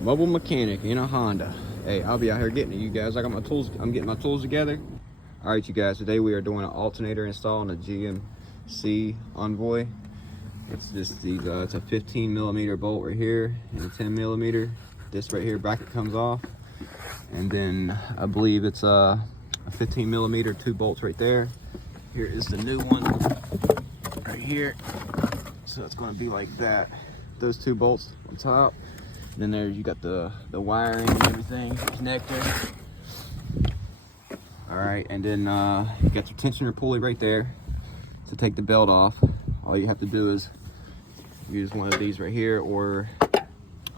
Mobile mechanic in a Honda. Hey, I'll be out here getting it, you guys. I got my tools. I'm getting my tools together. All right, you guys. Today we are doing an alternator install on a GMC Envoy. It's just these. It's a 15 millimeter bolt right here and a 10 millimeter. This right here bracket comes off, and then I believe it's a 15 millimeter, 2 bolts right there. Here is the new one right here. So it's going to be like that. Those 2 bolts on top. And then there you got the wiring and everything, connector. All right, and then you got your tensioner pulley right there to take the belt off. All you have to do is use one of these right here, or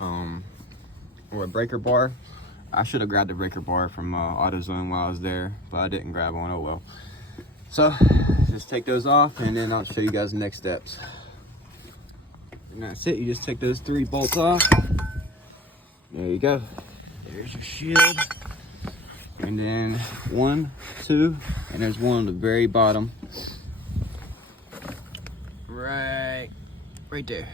a breaker bar. I should have grabbed the breaker bar from AutoZone while I was there, but I didn't grab one. Oh well. So just take those off, and then I'll show you guys the next steps. And that's it. You just take those 3 bolts off. There you go. There's your shield. And then 1, 2, and there's one on the very bottom. Right there.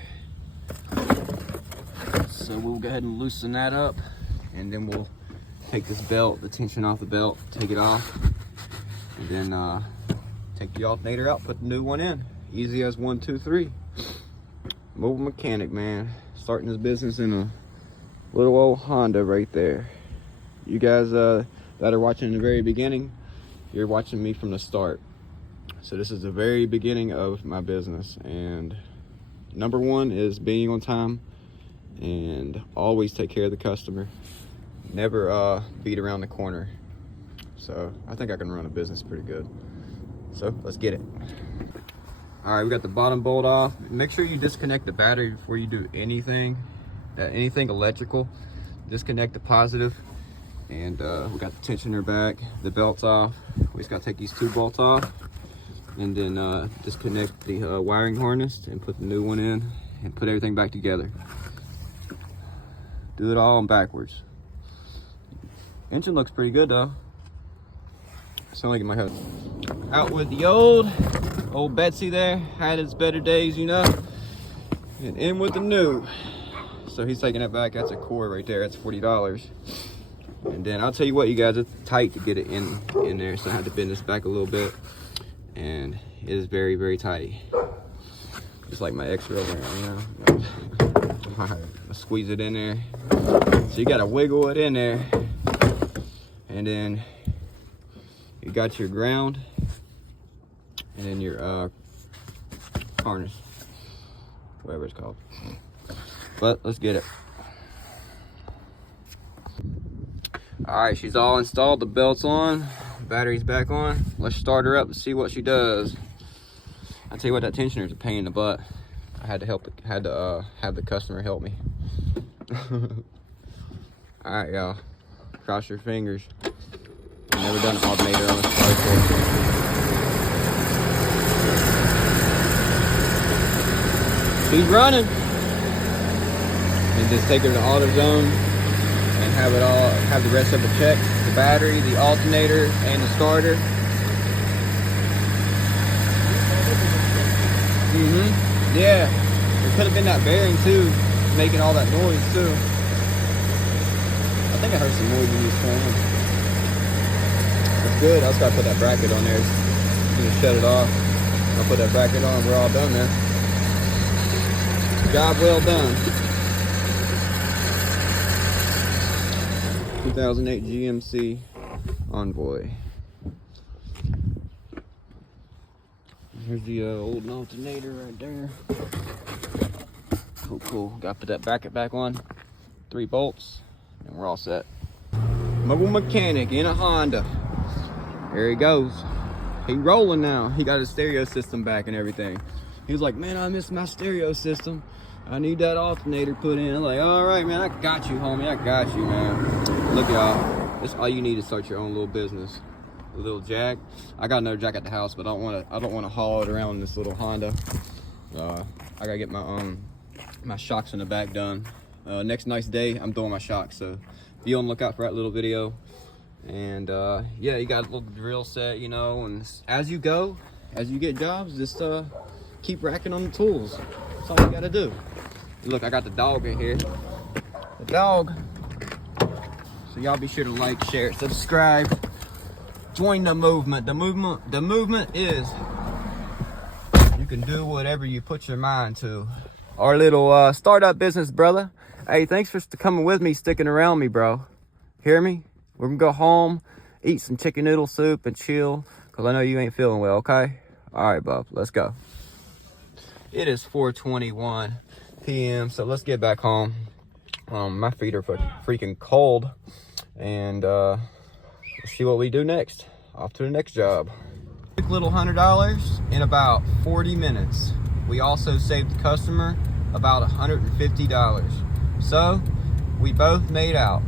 So we'll go ahead and loosen that up, and then we'll take this belt, the tension off the belt, take it off, and then take the alternator out, put the new one in. Easy as 1, 2, 3. Mobile mechanic, man. Starting his business in a little old Honda right there. You guys that are watching the very beginning, you're watching me from the start. So this is the very beginning of my business, and number 1 is being on time and always take care of the customer. Never beat around the corner. So I think I can run a business pretty good. So let's get it. All right, we got the bottom bolt off. Make sure you disconnect the battery before you do anything electrical. Disconnect the positive. And we got the tensioner back, the belt's off. We just gotta take these 2 bolts off, and then disconnect the wiring harness and put the new one in, and put everything back together. Do it all backwards. Engine looks pretty good though. Sound like it might have out with the old Betsy there. Had its better days, you know. And in with the new. So he's taking it back. That's a cord right there. That's $40. And then I'll tell you what, you guys, it's tight to get it in there, so I had to bend this back a little bit, and it is very, very tight. Just like my X-Rail there, you know. I squeeze it in there. So you gotta wiggle it in there, and then you got your ground, and then your harness, whatever it's called. But let's get it. All right, she's all installed, the belt's on, battery's back on. Let's start her up and see what she does. I'll tell you what, that tensioner is a pain in the butt. I had to have the customer help me. All right, y'all, cross your fingers. I've never done an alternator on this car before. She's running. And just take her to AutoZone and have the rest of it checked. The battery, the alternator, and the starter. Yeah. It could have been that bearing too, making all that noise too. I think I heard some noise in this corner. That's good. I just gotta put that bracket on there. Just shut it off. I'll put that bracket on. We're all done there. Job well done. 2008 GMC Envoy. Here's the old alternator right there. Cool. Gotta put that bracket back on. 3 bolts, and we're all set. Mobile mechanic in a Honda. There he goes. He rolling now. He got his stereo system back and everything. He was like, man, I missed my stereo system. I need that alternator put in. I'm like, all right, man, I got you, homie. I got you, man. Look, y'all. That's all you need to start your own little business. A little jack. I got another jack at the house, but I don't want to haul it around in this little Honda. I gotta get my shocks in the back done. Next nice day, I'm doing my shocks. So be on the lookout for that little video. And yeah, you got a little drill set, you know. And as you go, as you get jobs, just keep racking on the tools. That's all you gotta do. Look, I got the dog in here. The dog. So y'all be sure to like, share, subscribe, join the movement. The movement is you can do whatever you put your mind to. Our little startup business, brother. Hey, thanks for coming with me, sticking around me, bro. Hear me? We're gonna go home, eat some chicken noodle soup and chill, because I know you ain't feeling well, okay? All right, bub, let's go. It is 4:21 p.m., so let's get back home. My feet are freaking cold, and let's see what we do next. Off to the next job. Quick little $100 in about 40 minutes. We also saved the customer about $150. So we both made out.